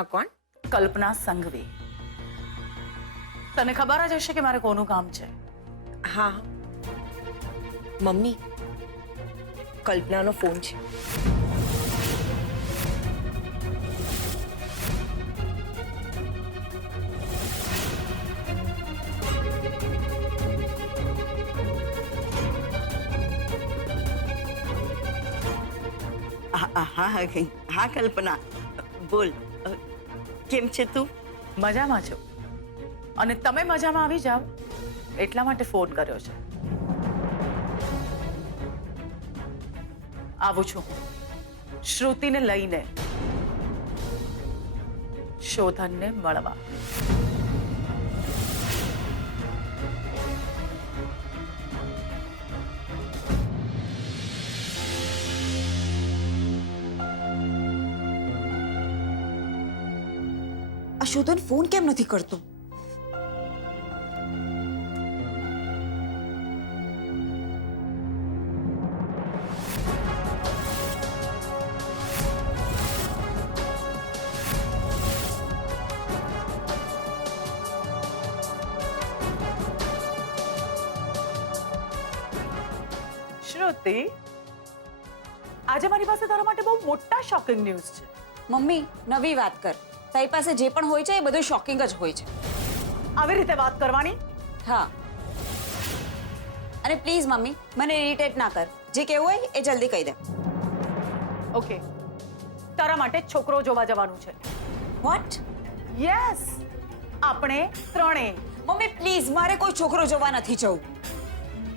હા, કોણ? કલ્પના સંઘવી. તને ખબર જ હશે કે મારે કોનું કામ છે. હા મમ્મી, કલ્પનાનો ફોન છે. હા કલ્પના, બોલ. કેમ છે તું? મજામાં છો અને તમે મજામાં આવી જાવ એટલા માટે ફોન કર્યો છે. આવું છું શ્રુતિને લઈને શોધનને મળવા. આ શોધન ફોન કેમ નથી કરતો? શ્રુતિ, આજે મારી પાસે તારા માટે બહુ મોટા શોકિંગ ન્યૂઝ છે. મમ્મી, નવી વાત કર. તારી પાસે જે પણ હોય છે એ બધું શોકિંગ જ હોય છે. આવી રીતે વાત કરવાની? હા. અને પ્લીઝ મમ્મી, મને ઇરિટેટ ના કર. જે કહેવું હોય એ જલ્દી કહી દે. ઓકે, તારા માટે છોકરો જોવા જવાનું છે. વોટ? યસ, આપણે ત્રણેય. મમ્મી પ્લીઝ, મારે કોઈ છોકરો જોવા નથી જવું.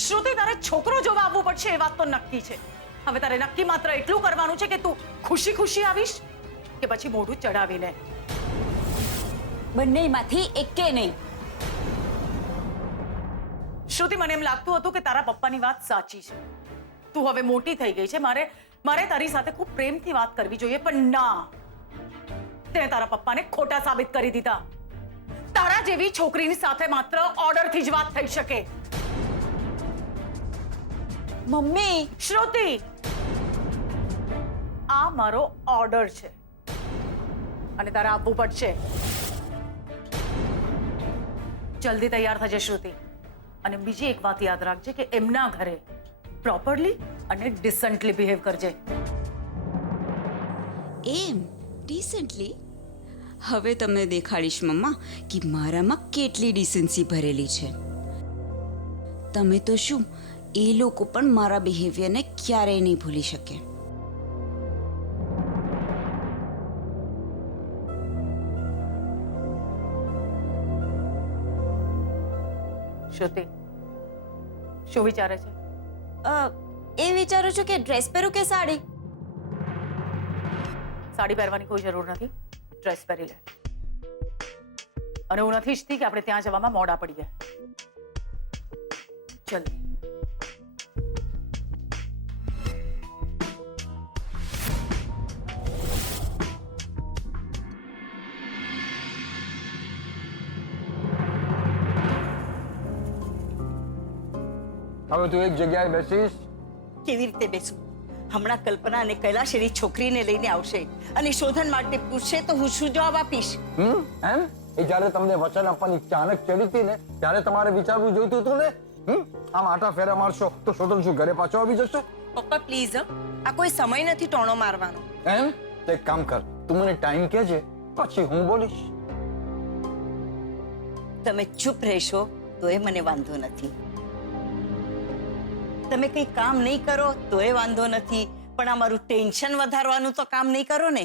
શ્રુતિ, તારે છોકરો જોવા આવવું પડશે એ વાત તો નક્કી છે. હવે તારે નક્કી માત્ર એટલું કરવાનું છે કે તું ખુશી ખુશી આવીશ કે પછી મોઢું ચડાવીને. બંનેમાંથી એકે નહીં. શ્રુતિ, મને એમ લાગતું હતું કે તારા પપ્પાની વાત સાચી છે. તું હવે મોટી થઈ ગઈ છે. મારે તારી સાથે ખૂબ પ્રેમથી વાત કરવી જોઈએ, પણ ના, તે તારા પપ્પાને ખોટા સાબિત કરી દીધા. તારા જેવી છોકરીની સાથે માત્ર ઓર્ડરથી જ વાત થઈ શકે. મમ્મી! શ્રુતિ, આ મારો ઓર્ડર છે અને તારે આપવું પડશે. જલ્દી તૈયાર થજે શ્રુતિ. અને બીજી એક વાત યાદ રાખજે કે એમના ઘરે પ્રોપરલી અને ડિસન્ટલી બિહેવ કરજે. એમ ડિસન્ટલી? હવે તમને દેખાડીશ મમ્મા કે મારામાં કેટલી ડિસન્સી ભરેલી છે. તમે તો શું, એ લોકો પણ મારા બિહેવિયરને ક્યારેય નહીં ભૂલી શકે. શ્રુતિ, શું વિચારે છે? એ વિચારું છું કે ડ્રેસ પહેરું કે સાડી. સાડી પહેરવાની કોઈ જરૂર નથી, ડ્રેસ પહેરી લે. અને હું નથી ઈચ્છતી કે આપણે ત્યાં જવામાં મોડા પડીએ. જલ્દી. હવે તું એક જગ્યાએ બેસીશ? કેવી રીતે બેસું? હમણાં કલ્પના અને કૈલાશ એની છોકરીને લઈને આવશે અને શોધન માટે પૂછશે તો હું શું જવાબ આપીશ? એમ? એ જ્યારે તમને વચન આપવાની ચાણક ચડી હતી ને ત્યારે તમારે વિચારવું જોઈતું હતું ને. આમ આટા ફેરા મારશો તો શોધન શું ઘરે પાછો આવી જશે? પપ્પા પ્લીઝ, આ કોઈ સમય નથી ટોણો મારવાનો. એમ? તો એક કામ કર, તું મને ટાઈમ કહેજે, પછી હું બોલીશ. તમે ચૂપ રહેશો તો એ મને વાંધો નથી. તમે કઈ કામ નહીં કરો તો એ વાંધો નથી, પણ અમારું ટેન્શન વધારવાનું તો કામ નહીં કરો ને.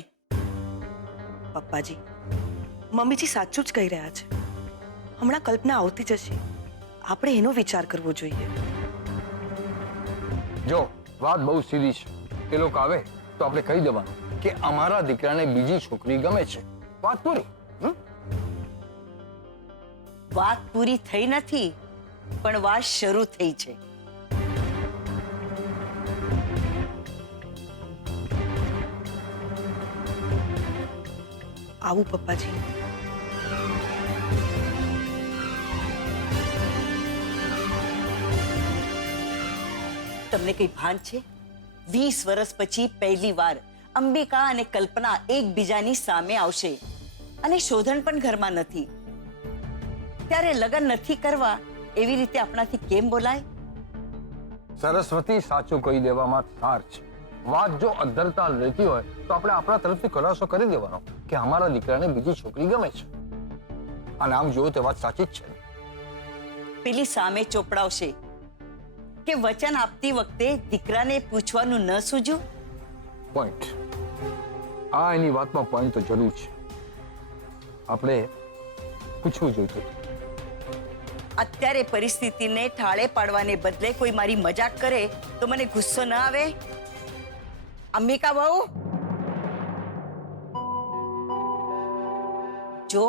પપ્પાજી, મમ્મીજી સાચું જ કહી રહ્યા છે. હમણાં કલ્પના આવતી જશે, આપણે એનો વિચાર કરવો જોઈએ. જો વાત બહુ સીધી છે. એ લોકો આવે તો આપણે કહી દેવાનું કે અમારા દીકરાને બીજી છોકરી ગમે છે. વાત પૂરી. વાત પૂરી થઈ નથી, પણ વાત શરૂ થઈ છે. આવું પપ્પાજી. તમને કઈ ભાન છે? 20 વર્ષ પછી પહેલી વાર અંબિકા અને કલ્પના એકબીજાની સામે આવશે અને શોધન પણ ઘરમાં નથી, ત્યારે લગ્ન નથી કરવા એવી રીતે આપણાથી કેમ બોલાય? સરસ્વતી, સાચું કહી દેવામાં સાર છે. વાત જો અધરતા રહેતી હોય તો આપણે આપણા તરફથી ખુલાસો કરી દેવાનો કે અમારા દીકરાને બીજી છોકરી ગમે છે. અને આમ જોયું તો વાત સાચી જ છે ને. પેલી સામે ચોપડાવશે કે વચન આપતી વખતે દીકરાને પૂછવાનું ન સૂજ્યું? પોઈન્ટ. આ એની વાતમાં પોઈન્ટ તો જરૂર છે. આપણે પૂછવું જોઈતું હતું. અત્યારે પરિસ્થિતિને ઠાળે પાડવાને બદલે કોઈ મારી મજાક કરે તો મને ગુસ્સો ન આવે? અંબિકા બહુ, જો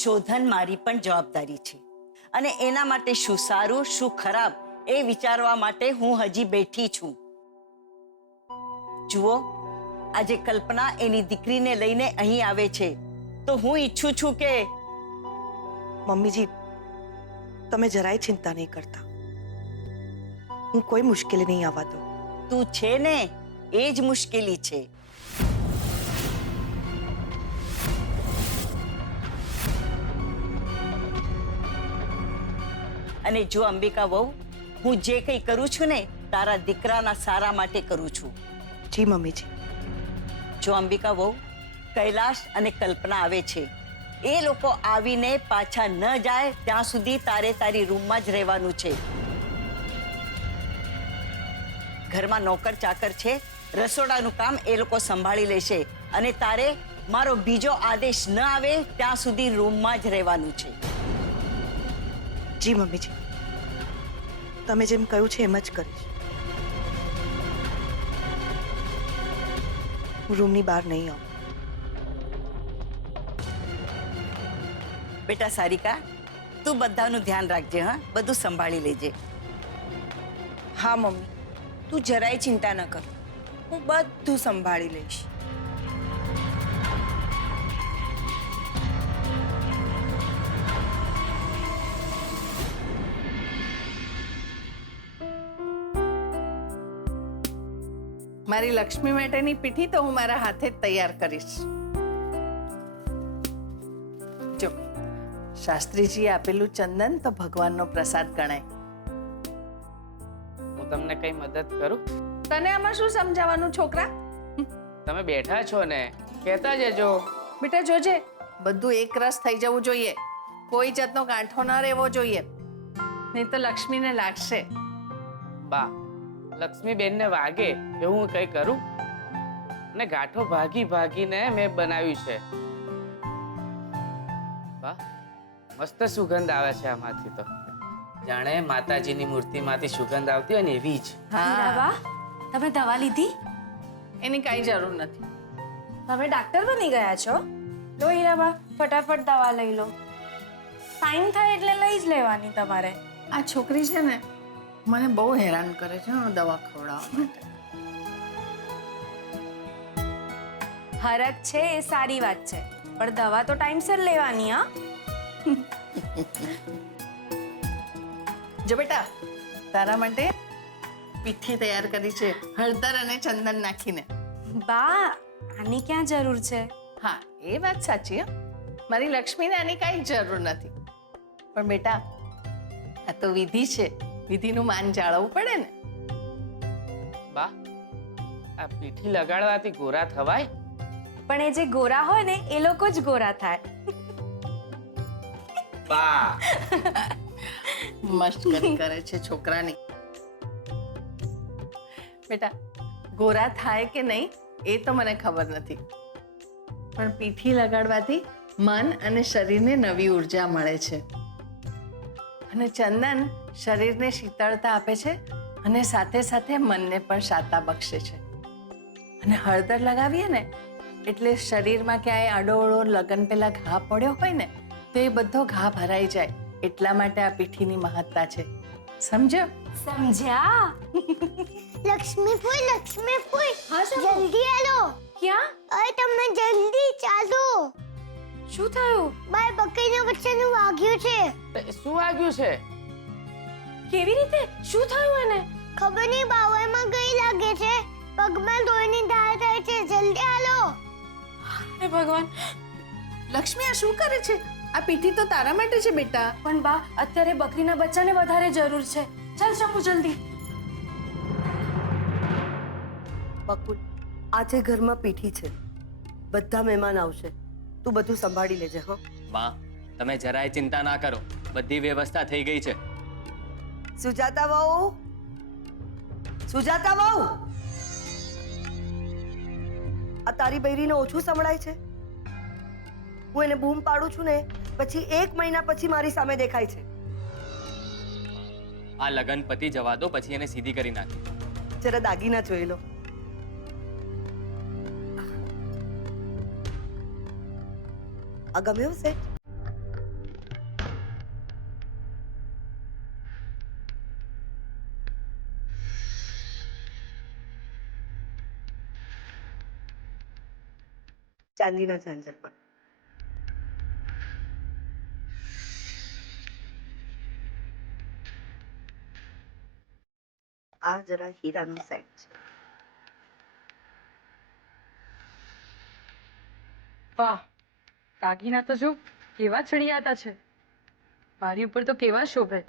શોધન મારી પણ જવાબદારી છે અને એના માટે શું સારું શું ખરાબ એ વિચારવા માટે હું હજી બેઠી છું. જુઓ, આજે કલ્પના એની દીકરીને લઈને અહીં આવે છે તો હું ઈચ્છું છું કે મમ્મીજી, તમે જરાય ચિંતા નહીં કરતા. હું કોઈ મુશ્કેલી નહીં આવવા દઉં. તું છે ને, એ જ મુશ્કેલી છે. અને જો અંબિકા વહુ, હું જે કંઈ કરું છું ને તારા દીકરાના સારા માટે કરું છું. જી મમ્મીજી. જો અંબિકા વહુ, કૈલાશ અને કલ્પના આવે છે, એ લોકો આવીને પાછા ન જાય ત્યાં સુધી તારે તારી રૂમમાં જ રહેવાનું છે. ઘરમાં નોકર ચાકર છે, રસોડાનું કામ એ લોકો સંભાળી લેશે અને તારે મારો બીજો આદેશ ન આવે ત્યાં સુધી રૂમમાં જ રહેવાનું છે. જી મમ્મીજી, તમે જેમ કહ્યું છે એમ જ કરીશ. હું રૂમની બહાર નહીં આવું. બેટા સારિકા, તું બધાનું ધ્યાન રાખજે. હા, બધું સંભાળી લેજે. હા મમ્મી, તું જરાય ચિંતા ન કર, હું બધું સંભાળી લઈશ. મારી લક્ષ્મી માટેની પીઠી તો હું મારા હાથે જ તૈયાર કરીશ. જો, શાસ્ત્રીજીએ આપેલું ચંદન તો ભગવાનનો પ્રસાદ ગણાય. હું તમને કઈ મદદ કરું? તને આમાં શું સમજાવવાનું છોકરા? તમે બેઠા છો ને, કહેતા જજો. બેટા જોજે, બધું એક રસ થઈ જવું જોઈએ, કોઈ જાતનો ગાંઠો ન રહેવો જોઈએ, નહીં તો લક્ષ્મીને લાગશે. બા, લક્ષ્મીબેનને વાગે એવું હું કઈ કરું? અને ગાંઠો ભાગી ભાગીને મેં બનાવ્યું છે. બા, મસ્ત સુગંધ આવે છે આમાંથી તો, જાણે માતાજીની મૂર્તિમાંથી સુગંધ આવતી હોય ને એવી જ. હા, તમે દવા લીધી? એની કાંઈ જરૂર નથી. તમે ડાક્ટર બની ગયા છો? લો હીરાબા, ફટાફટ દવા લઈ લો. ટાઈમ થાય એટલે લઈ જ લેવાની તમારે. આ છોકરી છે ને મને બહુ હેરાન કરે છે દવા ખવડાવવા માટે. હરખ છે એ સારી વાત છે, પણ દવા તો ટાઈમસર લેવાની. હા, જો બેટા, તારા માટે પીઠી તૈયાર કરી છે હળદર અને ચંદન નાખીને. બા, આની ક્યાં જરૂર છે? હા, એ વાત સાચી. મારી લક્ષ્મીને આની કાંઈ જરૂર નથી, પણ બેટા આ તો વિધિ છે, વિધિનું માન જાળવવું પડે ને. બા, આ પીઠી લગાડવાથી ગોરા થવાય? પણ એ જે ગોરા હોય ને એ લોકો જ ગોરા થાય. બા, મસ્કરી કરે છે છોકરાની. બેટા, ગોરા થાય કે નહીં એ તો મને ખબર નથી, પણ પીઠી લગાડવાથી મન અને શરીરને નવી ઉર્જા મળે છે. અને ચંદન શરીરને શીતળતા આપે છે અને સાથે સાથે મનને પણ શાતા બક્ષે છે. અને હળદર લગાવીએ ને એટલે શરીરમાં ક્યાંય આડોઅડો લગન પેલા ઘા પડ્યો હોય ને તો એ બધો ઘા ભરાઈ જાય. એટલા માટે આ પીઠીની મહત્તા છે. સમજ્યો? સમજ્યા? લક્ષ્મી ફૂઈ હા, જલ્દી આલો. ક્યાં? અરે તમે જલ્દી ચાલો. શું થયું? બાય બકરીના બચ્ચાનું વાગ્યું છે. શું વાગ્યું છે? કેવી રીતે? શું થયું એને? ખબર નહીં, બાવળમાં ગઈ લાગે છે, પગમાં લોહીની ધાર થાય છે. જલ્દી આલો. હે ભગવાન, લક્ષ્મી આ શું કરે છે? આ પીઠી તો તારા માટે છે બેટા. પણ બા અત્યારે બકરીના બચ્ચાને વધારે જરૂર છે. ચાલ શંભુ જલ્દી. બકુલ, આજે ઘરમાં પીઠી છે, બધા મહેમાન આવશે, તું બધું સંભાળી લેજે. હા માં, તમે જરાય ચિંતા ના કરો, બધી વ્યવસ્થા થઈ ગઈ છે. સુજાતા વહુ, સુજાતા વહુ, આ તારી બૈરીને ઓછું સંભળાય છે? હું એને બૂમ પાડું છું ને પછી 1 મહિના પછી મારી સામે દેખાય છે. આ લગન પતિ જવા દો, પછી એને સીધી કરી નાખી. જરા દાગીના જોઈ લો. આ ગમ્યો સેટ? ચાંદીના ઝાંઝર પર. આ જરા હીરાનો સેટ છે. વાહ, દાગીના તો જો કેવા ચડિયાતા છે. મારી ઉપર તો કેવા શોભે.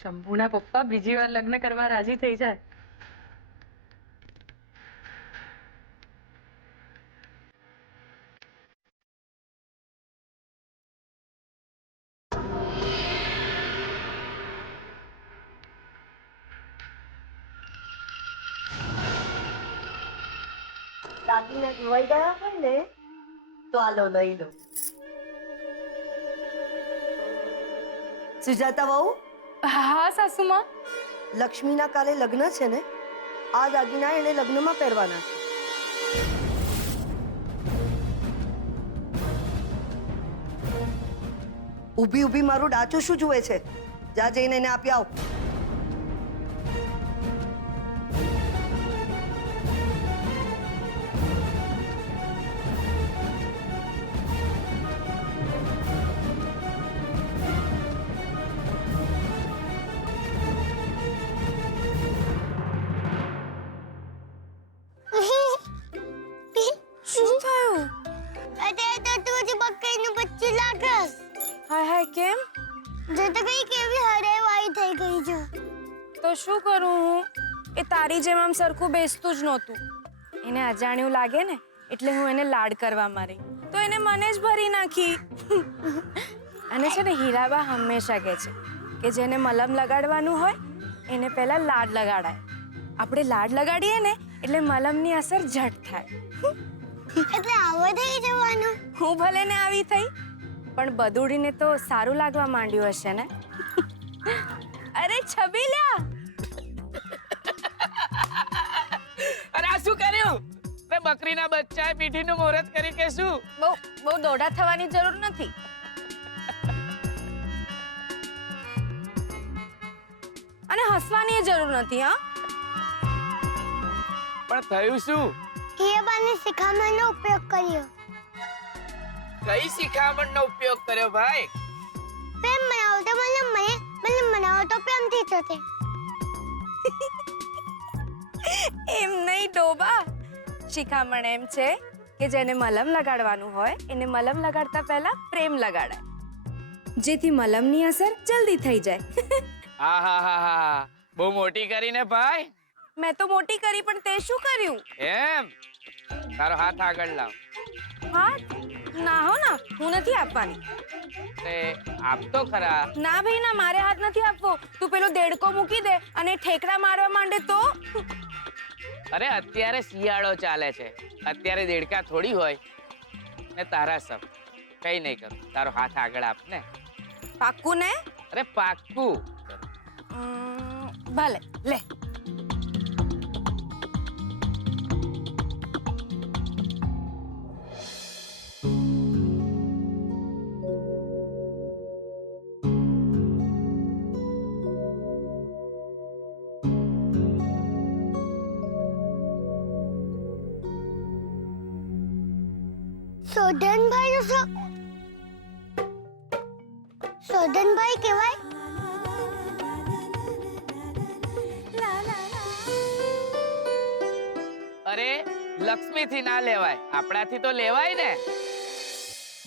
શંભુના પપ્પા બીજી વાર લગ્ન કરવા રાજી થઈ જાય. દાગીના ધોવાઈ ગયા હોય ને તો આલો લઈ લો. સુજાતા વહુ, હા સાસુમાં. લક્ષ્મીના કાલે લગ્ન છે ને, આ દાગીના એને લગ્નમાં પહેરવાના છે. ઊભી ઊભી મારું ડાચું શું જુએ છે? જા જઈને એને આપી આવ. શું થયું? અત્યારે તો તું જ બકરીનું બચ્ચું લાગસ. હાય હાય, કેમ? જો તો કઈ કેવી હરેવાઈ થઈ ગઈ છે. તો શું કરું હું? એ તારી જેમ આમ સરખું બેસતું જ નહોતું. એને અજાણ્યું લાગે ને એટલે હું એને લાડ કરવા મારી, તો એને મને જ ભરી નાખી. અને છે ને હીરાબા હંમેશા કહે છે કે જેને મલમ લગાડવાનું હોય એને પહેલા લાડ લગાડાય. આપણે લાડ લગાડીએ ને એટલે મલમની અસર ઝટ થાય. એટલે આવો થઈ જવાનું. હું ભલે ને આવી થઈ, પણ બદુડીને તો સારું લાગવા માંડ્યું હશે ને. અરે છબીલ્યા, અરે આ શું કર્યું? રે બકરીના બચ્ચાએ પીઠીનું મુહૂર્ત કરી કે શું? બહુ દોડા થવાની જરૂર નથી. અને હસવાની જરૂર નથી. હા, પણ થયું શું? હીરાબાની શિખામણનો ઉપયોગ કર્યો. કઈ શિખામણનો ઉપયોગ કર્યો ભાઈ? પ્રેમ મનાવો તો મને મનાવો તો પ્રેમથી થશે. એમ નહીં ડોબા. શિખામણ એમ છે કે જેને મલમ લગાડવાનું હોય એને મલમ લગાડતા પહેલા પ્રેમ લગાડાય, જેથી મલમની અસર જલ્દી થઈ જાય. હા, બહુ મોટી કરીને ભાઈ. મેં તો મોટી કરી, પણ તે શું કર્યું? એમ? તારો હાથ આગળ લાવ. હાથ ના હો ના, હું નથી આપવાની. તે આપ તો ખરા. ના ભાઈ ના, મારે હાથ નથી આપવો. તું પેલો દેડકો મૂકી દે અને ઠેકડા મારવા માંડે તો. અરે અત્યારે શિયાળો ચાલે છે, અત્યારે દેડકા થોડી હોય ને. તારા સબ કઈ નહીં કરું, તારો હાથ આગળ આપ ને. પાક્કું ને? અરે પાક્કું. ભલે લે. સોધનભાઈ કહેવાય. અરે લક્ષ્મીથી ના લેવાય, આપણાથી તો લેવાય ને.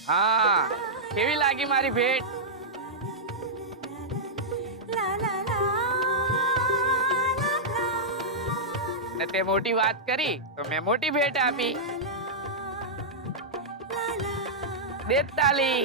હા, કેવી લાગી મારી ભેટ? ને તે મોટી વાત કરી તો મેં મોટી ભેટ આપી. દે તાલી.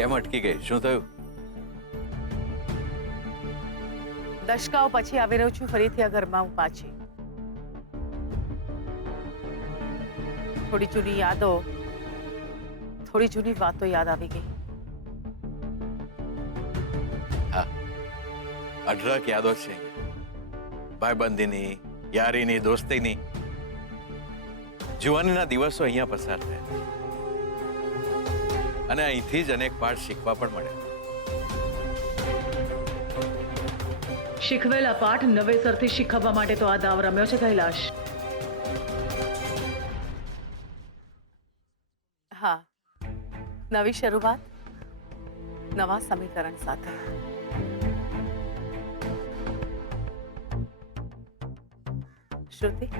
કેમ અટકી ગઈ? શું થયું? દશકાઓ પછી આવી રહ્યો છું ફરીથી આ ઘરમાં હું પાછી. થોડી જૂની યાદો, થોડી જૂની વાતો યાદ આવી ગઈ. હા, અઢળક યાદો છે. ભાઈબંધીની, યારીની, દોસ્તીની. જુવાનીના દિવસો અહીંયા પસાર થયા અને અહીંથી જ અનેક પાઠ શીખવા પણ મળે. શીખવેલા પાઠ નવેસરથી શીખવવા માટે તો આ દાવ રમ્યો છે કૈલાશ. હા, નવી શરૂઆત નવા સમીકરણ સાથે. શ્રુતિ,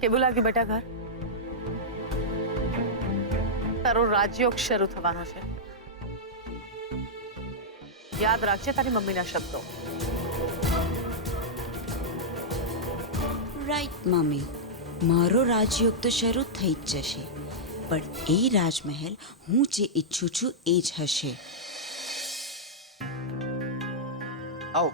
કેવું લાગ્યું બેટા ઘર? તારો રાજયોગ શરૂ થવાનો છે. યાદ રાખજે તારી મમ્મીના શબ્દો. રાઈટ મમ્મી, મારો રાજયોગ તો શરૂ થઈ જ જશે, પણ એ રાજમહેલ હું જે ઈચ્છું છું એ જ હશે. આવો.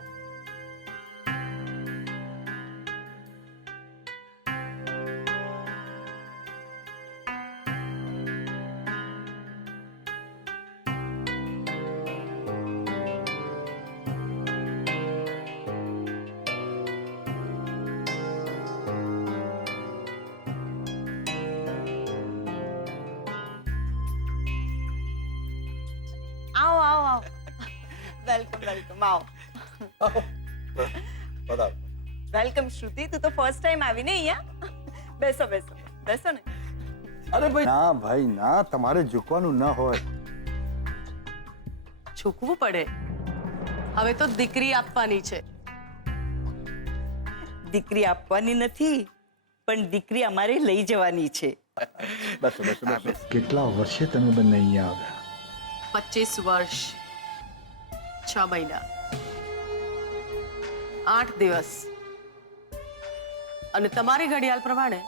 આવો આવો આવો. Welcome welcome. આવો. વેલકમ શ્રુતિ. તું તો ફર્સ્ટ ટાઈમ આવી ને અહીંયા. બેસો બેસો બેસો ને. અરે ભાઈ ના ભાઈ ના, તમારે ઝૂકવાનું ન હોય. ઝૂકવું પડે. હવે તો દીકરી આપવાની છે. દીકરી આપવાની નથી, પણ દીકરી અમારે લઈ જવાની છે. બસ બસ બસ. કેટલા વર્ષે તમે બંને અહીંયા આવ્યા? 25 વર્ષ 6 મહિના 8 દિવસ અને તમારી ઘડિયાળ પ્રમાણે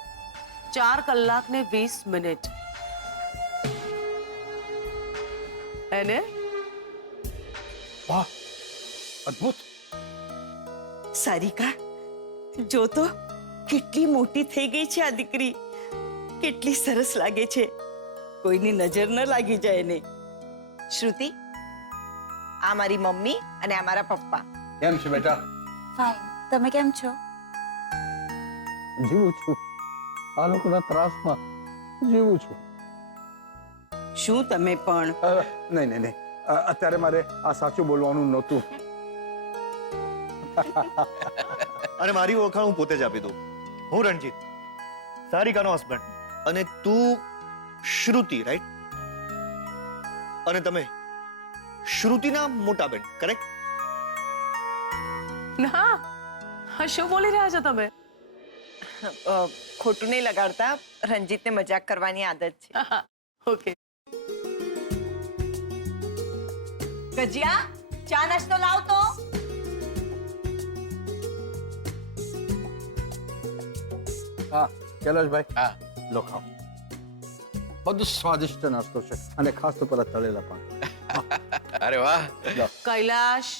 4 કલાક ને 20 મિનિટ. એને વાહ, અદ્ભુત. સારિકા, જો તો કેટલી મોટી થઈ ગઈ છે આ દીકરી. કેટલી સરસ લાગે છે. કોઈની નજર ન લાગી જાય એને. શ્રુતિ, આ મારી મમ્મી અને આ મારા પપ્પા. કેમ છે બેટા? ફાઇન, તમે કેમ છો? જીવું છું. આ લોકોના ત્રાસમાં જીવું છું. શું તમે પણ? નહીં નહીં નહીં, અત્યારે મારે આ સાચું બોલવાનું નહોતું. અને મારી ઓળખાણ હું પોતે જ આપી દઉં. હું રણજીત, સારિકાનો હસબન્ડ. અને તું શ્રુતિ, રાઈટ? અને તમે શ્રુતિના મોટા બેન, કરેક્ટ? ના, શું બોલી રહ્યા છો તમે? ખોટું નહીં લગાડતા, રંજીતને મજાક કરવાની આદત છે. ઓકે. ગજિયા, ચા નાસ્તો લાવ તો. હા કૈલાશભાઈ, હા, લો ખાઓ. બધું સ્વાદિષ્ટ નાસ્તો છે અને ખાસ તો પેલા તળેલા પણ. અરે વાહ. કૈલાશ,